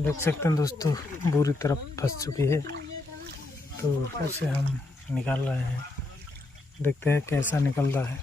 देख सकते हैं दोस्तों, बुरी तरफ फंस चुकी है, तो उसे हम निकाल रहे हैं। देखते हैं कैसा निकलता है।